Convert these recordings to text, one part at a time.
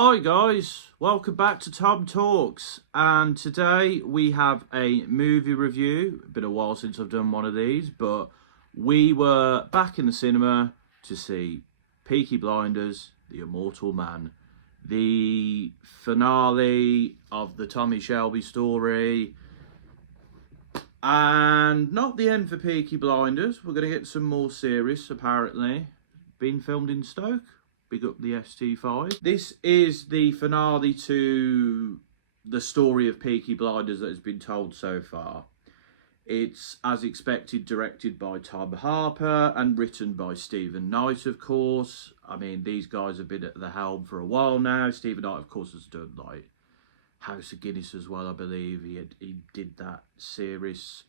Hi guys, welcome back to TomTalks, and today we have a movie review. Been a while since I've done one of these, but we were back in the cinema to see Peaky Blinders, The Immortal Man, the finale of the Tommy Shelby story, and not the end for Peaky Blinders. We're going to get some more serious, apparently. Been filmed in Stoke. Big up the ST5. This is the finale to the story of Peaky Blinders that has been told so far. It's, as expected, directed by Tom Harper and written by Stephen Knight, of course. I mean, these guys have been at the helm for a while now. Stephen Knight, of course, has done, like, House of Guinness as well, I believe. He did that series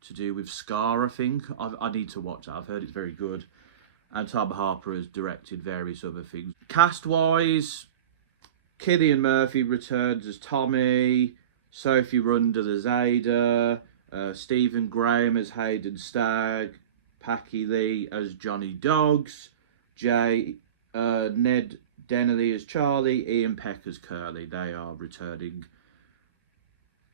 to do with Scar, I think. I need to watch that. I've heard it's very good. And Tom Harper has directed various other things. Cast-wise, Cillian Murphy returns as Tommy, Sophie Rundle as Ada, Stephen Graham as Hayden Stagg, Peaky Lee as Johnny Dogs, Ned Dennerly as Charlie, Ian Peck as Curly. They are returning.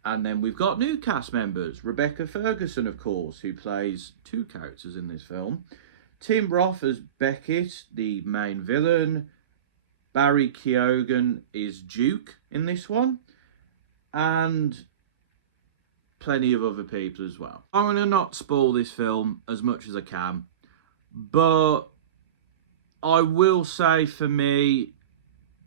And then we've got new cast members. Rebecca Ferguson, of course, who plays two characters in this film. Tim Roth as Beckett, the main villain. Barry Keoghan is Duke in this one. And plenty of other people as well. I'm going to not spoil this film as much as I can. But I will say, for me,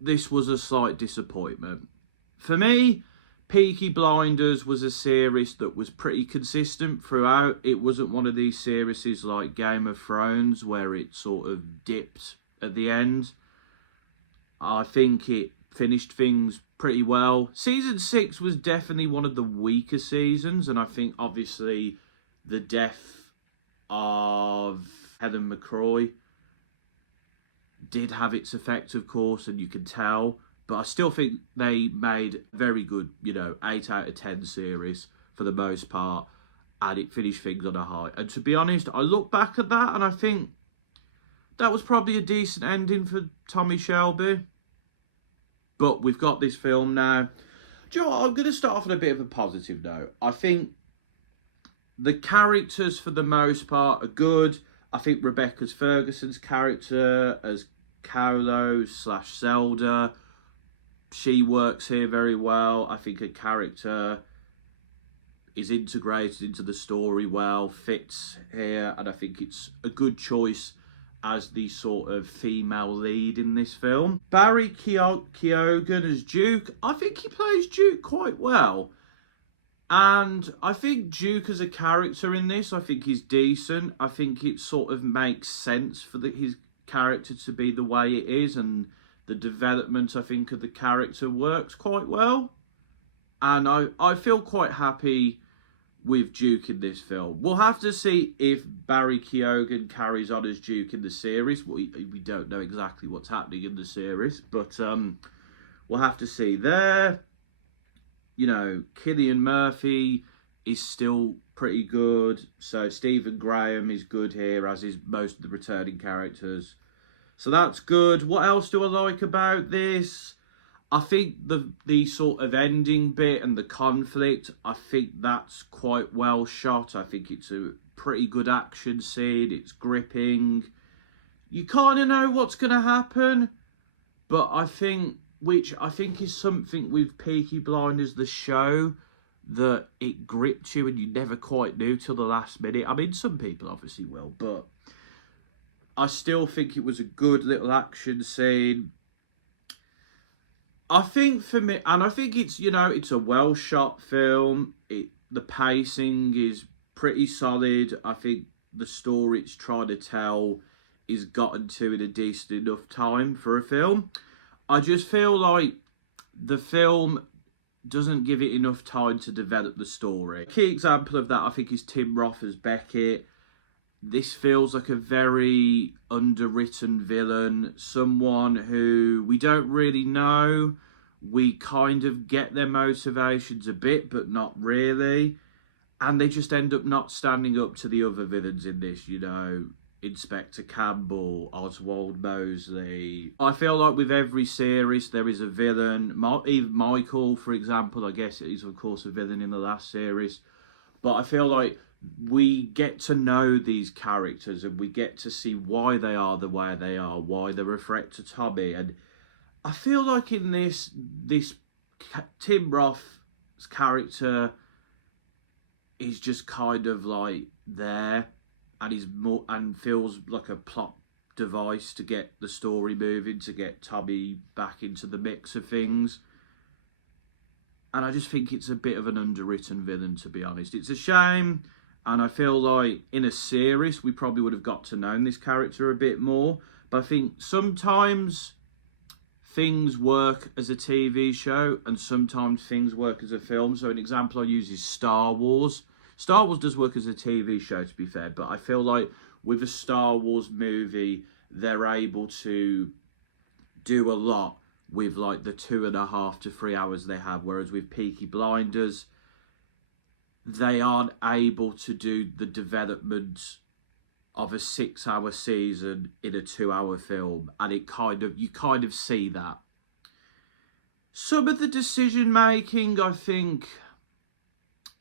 this was a slight disappointment. For me, Peaky Blinders was a series that was pretty consistent throughout. It wasn't one of these series like Game of Thrones where it sort of dipped at the end. I think it finished things pretty well. Season 6 was definitely one of the weaker seasons, and I think obviously the death of Helen McCroy did have its effect, of course, and you can tell. But I still think they made very good, 8 out of 10 series for the most part. And it finished things on a high. And to be honest, I look back at that and I think that was probably a decent ending for Tommy Shelby. But we've got this film now. Do you know what? I'm going to start off on a bit of a positive note. I think the characters, for the most part, are good. I think Rebecca Ferguson's character as Cowlo/Zelda, she works here very well. I think her character is integrated into the story well, fits here, and I think it's a good choice as the sort of female lead in this film. Barry Keoghan as Duke, I think he plays Duke quite well. And I think Duke as a character in this, I think he's decent. I think it sort of makes sense for his character to be the way it is, and the development, I think, of the character works quite well. And I feel quite happy with Duke in this film. We'll have to see if Barry Keoghan carries on as Duke in the series. We don't know exactly what's happening in the series, but we'll have to see there. Cillian Murphy is still pretty good. So Stephen Graham is good here, as is most of the returning characters. So that's good. What else do I like about this? I think the sort of ending bit and the conflict, I think that's quite well shot. I think it's a pretty good action scene. It's gripping. You kind of know what's going to happen. But I think is something with Peaky Blinders, the show, that it gripped you and you never quite knew till the last minute. I mean, some people obviously will, but I still think it was a good little action scene. I think for me, and I think it's, it's a well-shot film. The pacing is pretty solid. I think the story it's trying to tell is gotten to in a decent enough time for a film. I just feel like the film doesn't give it enough time to develop the story. A key example of that, I think, is Tim Roth as Beckett. This feels like a very underwritten villain, someone who we don't really know. We kind of get their motivations a bit, but not really. And they just end up not standing up to the other villains in this, Inspector Campbell, Oswald Mosley. I feel like with every series there is a villain. Even Michael, for example, I guess is of course a villain in the last series. But I feel like we get to know these characters and we get to see why they are the way they are, why they're a threat to Tommy. And I feel like in this Tim Roth's character is just kind of like there, and he's more and feels like a plot device to get the story moving, to get Tommy back into the mix of things. And I just think it's a bit of an underwritten villain, to be honest. It's a shame, and I feel like in a series we probably would have got to know this character a bit more. But I think sometimes things work as a TV show and sometimes things work as a film. So an example I use is Star Wars. Star Wars does work as a TV show, to be fair, but I feel like with a Star Wars movie, they're able to do a lot with like the 2.5 to 3 hours they have, whereas with Peaky Blinders, they aren't able to do the development of a 6-hour season in a 2-hour film, and you kind of see that. Some of the decision making, I think,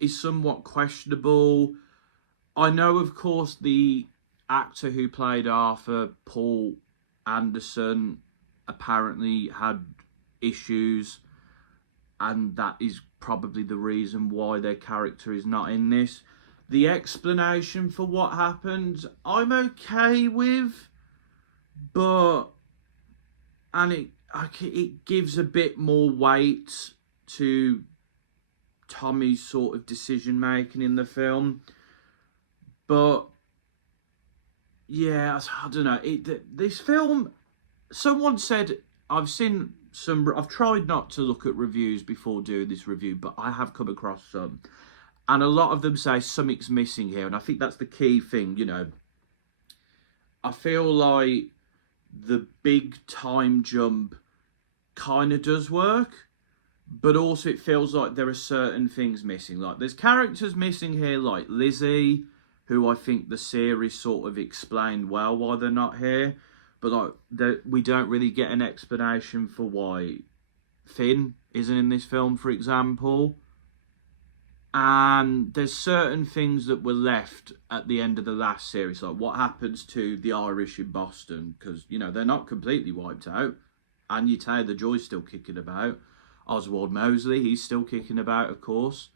is somewhat questionable. I know, of course, the actor who played Arthur, Paul Anderson, apparently had issues, and that is probably the reason why their character is not in this. The explanation for what happened, I'm okay with, but it gives a bit more weight to Tommy's sort of decision making in the film. But yeah, I don't know. This film, someone said, I've tried not to look at reviews before doing this review, but I have come across some. And a lot of them say something's missing here. And I think that's the key thing, you know. I feel like the big time jump kind of does work, but also it feels like there are certain things missing. Like there's characters missing here, like Lizzie, who I think the series sort of explained well why they're not here. But like we don't really get an explanation for why Finn isn't in this film, for example. And there's certain things that were left at the end of the last series, like what happens to the Irish in Boston, because, you know, they're not completely wiped out. Anya Taylor-Joy's still kicking about. Oswald Mosley, he's still kicking about, of course.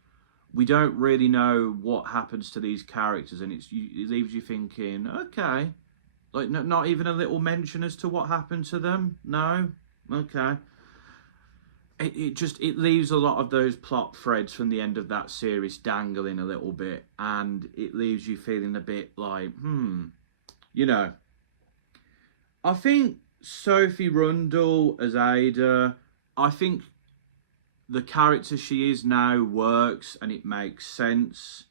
We don't really know what happens to these characters, and it leaves you thinking, okay, like not even a little mention as to what happened to them? No? Okay. It leaves a lot of those plot threads from the end of that series dangling a little bit, and it leaves you feeling a bit like, you know. I think Sophie Rundle as Ada, I think the character she is now works and it makes sense.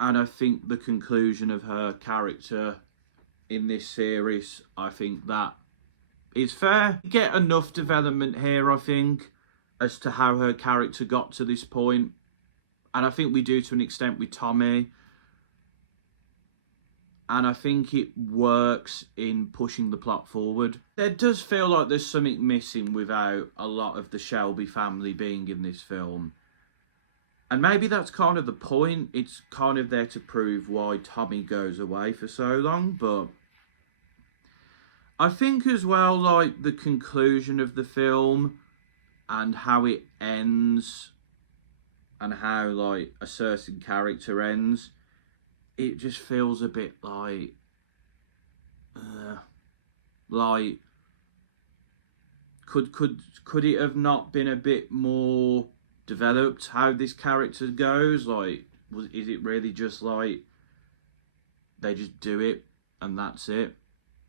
And I think the conclusion of her character in this series, I think that is fair. You get enough development here, I think, as to how her character got to this point. And I think we do to an extent with Tommy. And I think it works in pushing the plot forward. There does feel like there's something missing without a lot of the Shelby family being in this film. And maybe that's kind of the point. It's kind of there to prove why Tommy goes away for so long. But I think as well, like, the conclusion of the film and how it ends and how, like, a certain character ends, it just feels a bit like could it have not been a bit more developed how this character goes? Like, is it really just like they just do it and that's it?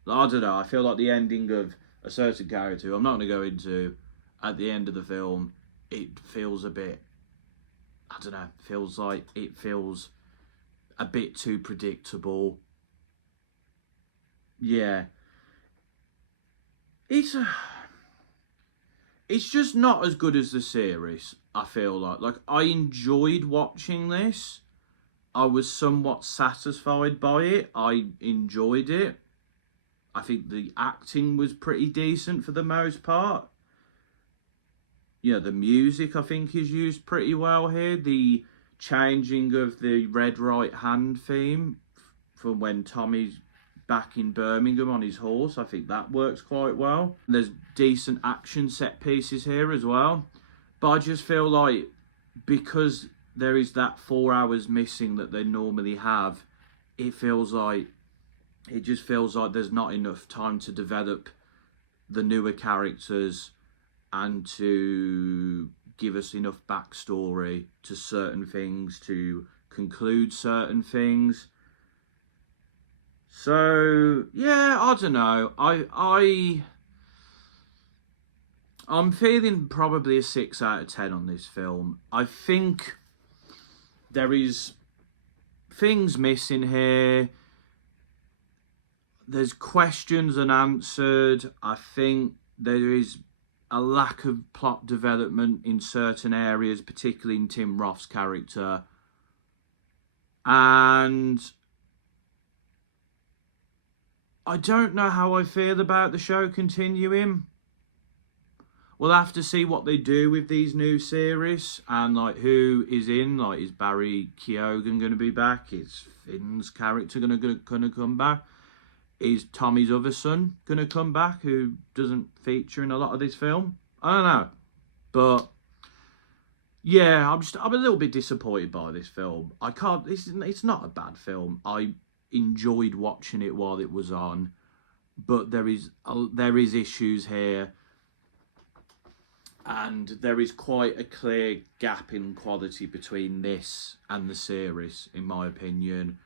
I don't know. I feel like the ending of a certain character, who I'm not going to go into, at the end of the film, it feels a bit, I don't know, it feels a bit too predictable. Yeah. It's just not as good as the series, I feel like. Like, I enjoyed watching this. I was somewhat satisfied by it. I enjoyed it. I think the acting was pretty decent for the most part. You know, the music I think is used pretty well here. The changing of the red right hand theme from when Tommy's back in Birmingham on his horse, I think that works quite well. There's decent action set pieces here as well. But I just feel like because there is that 4 hours missing that they normally have, it just feels like there's not enough time to develop the newer characters and to give us enough backstory to certain things, to conclude certain things. So yeah, I don't know. I'm feeling probably a 6 out of 10 on this film. I think there is things missing here. There's questions unanswered. I think there is a lack of plot development in certain areas, particularly in Tim Roth's character. And I don't know how I feel about the show continuing. We'll have to see what they do with these new series and like who is in. Like, is Barry Keoghan going to be back? Is Finn's character going to come back? Is Tommy's other son going to come back, who doesn't feature in a lot of this film? I don't know. But yeah, I'm a little bit disappointed by this film. It's not a bad film. I enjoyed watching it while it was on, but there is issues here, and there is quite a clear gap in quality between this and the series, in my opinion.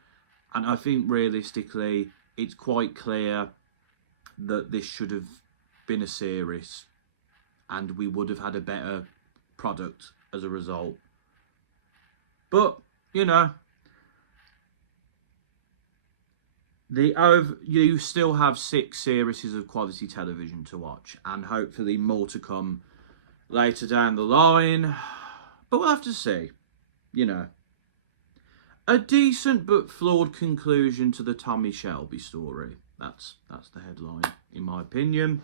And I think realistically, it's quite clear that this should have been a series, and we would have had a better product as a result. But, you know, you still have 6 series of quality television to watch, and hopefully more to come later down the line. But we'll have to see, you know. A decent but flawed conclusion to the Tommy Shelby story. That's the headline, in my opinion.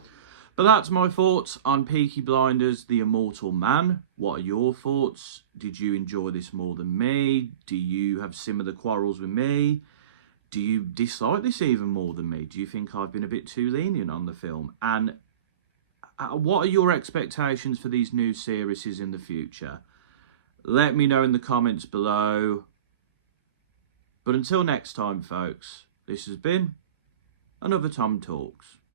But that's my thoughts on Peaky Blinders, The Immortal Man. What are your thoughts? Did you enjoy this more than me? Do you have similar quarrels with me? Do you dislike this even more than me? Do you think I've been a bit too lenient on the film? And what are your expectations for these new series in the future? Let me know in the comments below. But until next time, folks, this has been another Tom Talks.